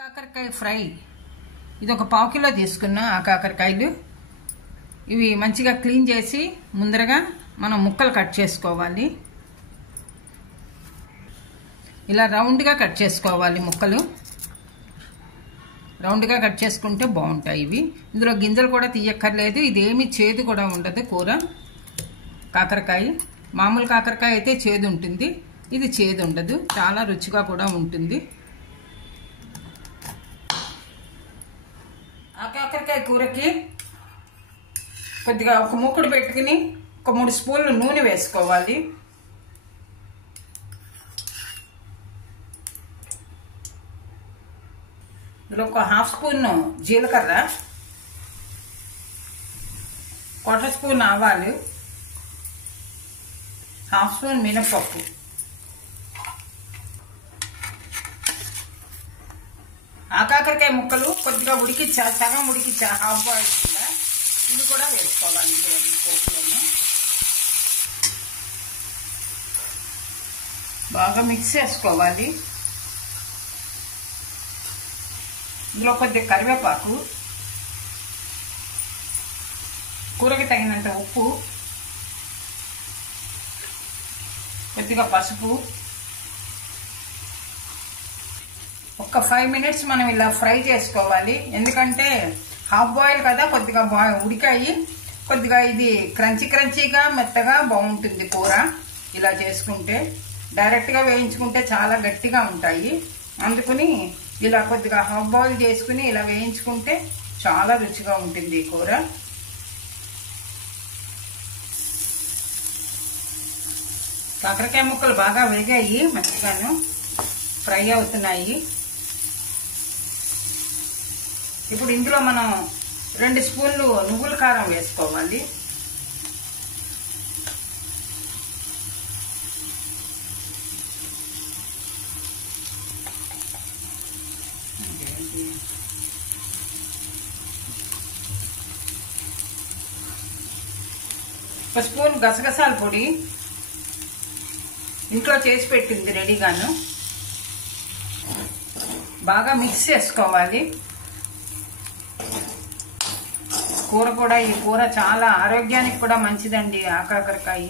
కాకరకాయ ఫ్రై ఇది ఒక పావు కిలో తీసుకున్నా. ఆ కాకరకాయలు ఇవి మంచిగా క్లీన్ చేసి ముందరగా మనం ముక్కలు కట్ చేసుకోవాలి. ఇలా రౌండ్గా కట్ చేసుకోవాలి. ముక్కలు రౌండ్గా కట్ చేసుకుంటే బాగుంటాయి. ఇవి ఇందులో గింజలు కూడా తీయక్కర్లేదు. ఇదేమి చేదు కూడా ఉండదు. కూర కాకరకాయ మామూలు కాకరకాయ అయితే చేదు ఉంటుంది, ఇది చేదు ఉండదు, చాలా రుచిగా కూడా ఉంటుంది. ఆ కాకరకాయ కూరకి కొద్దిగా ఒక మూకుడు పెట్టుకుని ఒక 3 స్పూన్లు నూనె వేసుకోవాలి. ఇందులో ఒక 1/2 స్పూన్ జీలకర్ర, 1/4 స్పూన్ ఆవాలు, 1/2 స్పూన్ మినపప్పు, ఆ కాకరకాయ ముక్కలు కొద్దిగా ఉడికిచ్చా, సగం ఉడికిచ్చా, హాఫ్ బాయిల్ కింద ఇది కూడా వేసుకోవాలి. పోపులను బాగా మిక్స్ చేసుకోవాలి. ఇందులో కొద్దిగా కరివేపాకు, కూరకి తగినంత ఉప్పు, కొద్దిగా పసుపు, ఒక 5 మినిట్స్ మనం ఇలా ఫ్రై చేసుకోవాలి. ఎందుకంటే హాఫ్ బాయిల్ కదా, కొద్దిగా ఉడికాయి, కొద్దిగా ఇది క్రంచీగా మెత్తగా బాగుంటుంది కూర. ఇలా చేసుకుంటే డైరెక్ట్గా వేయించుకుంటే చాలా గట్టిగా ఉంటాయి. అందుకని ఇలా కొద్దిగా హాఫ్ బాయిల్ చేసుకుని ఇలా వేయించుకుంటే చాలా రుచిగా ఉంటుంది ఈ కూర. కాకరకాయ ముక్కలు బాగా వేగాయి, మంచిగాను ఫ్రై అవుతున్నాయి. ఇప్పుడు ఇందులో మనం 2 స్పూన్లు నువ్వుల కారం వేసుకోవాలి. ఒక స్పూన్ గసగసాల పొడి ఇంట్లో చేసి పెట్టింది రెడీగాను. బాగా మిక్స్ చేసుకోవాలి. కూర కూడా ఈ కూర చాలా ఆరోగ్యానికి కూడా మంచిదండి. ఆ కాకరకాయ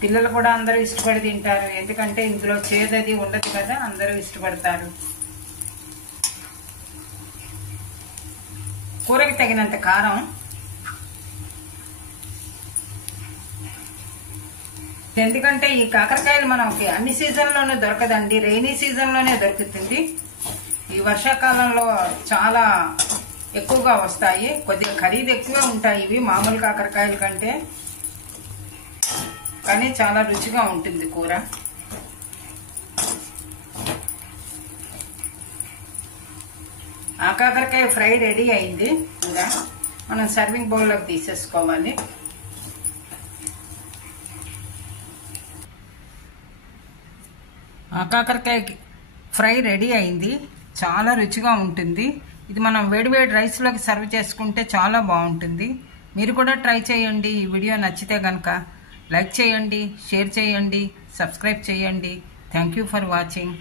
పిల్లలు కూడా అందరూ ఇష్టపడి తింటారు. ఎందుకంటే ఇందులో చేదది ఉండదు కదా, అందరూ ఇష్టపడతారు. కూరకి తగినంత కారం, ఎందుకంటే ఈ కాకరకాయలు మనకి అన్ని సీజన్లోనే దొరకదండి, రైనీ సీజన్లోనే దొరుకుతుంది. ఈ వర్షాకాలంలో చాలా ఎక్కువగా వస్తాయి. కొద్దిగా ఖరీదు ఎక్కువగా ఉంటాయి ఇవి మామూలు కాకరకాయల కంటే, కానీ చాలా రుచిగా ఉంటుంది కూర. ఆ కాకరకాయ ఫ్రై రెడీ అయింది. ఇంకా మనం సర్వింగ్ బౌల్లోకి తీసేసుకోవాలి. ఆ కాకరకాయ ఫ్రై రెడీ అయింది, చాలా రుచిగా ఉంటుంది. ఇది మనం వేడివేడి రైస్లోకి సర్వ్ చేసుకుంటే చాలా బాగుంటుంది. మీరు కూడా ట్రై చేయండి. ఈ వీడియో నచ్చితే కనుక లైక్ చేయండి, షేర్ చేయండి, సబ్స్క్రైబ్ చేయండి. Thank you for watching.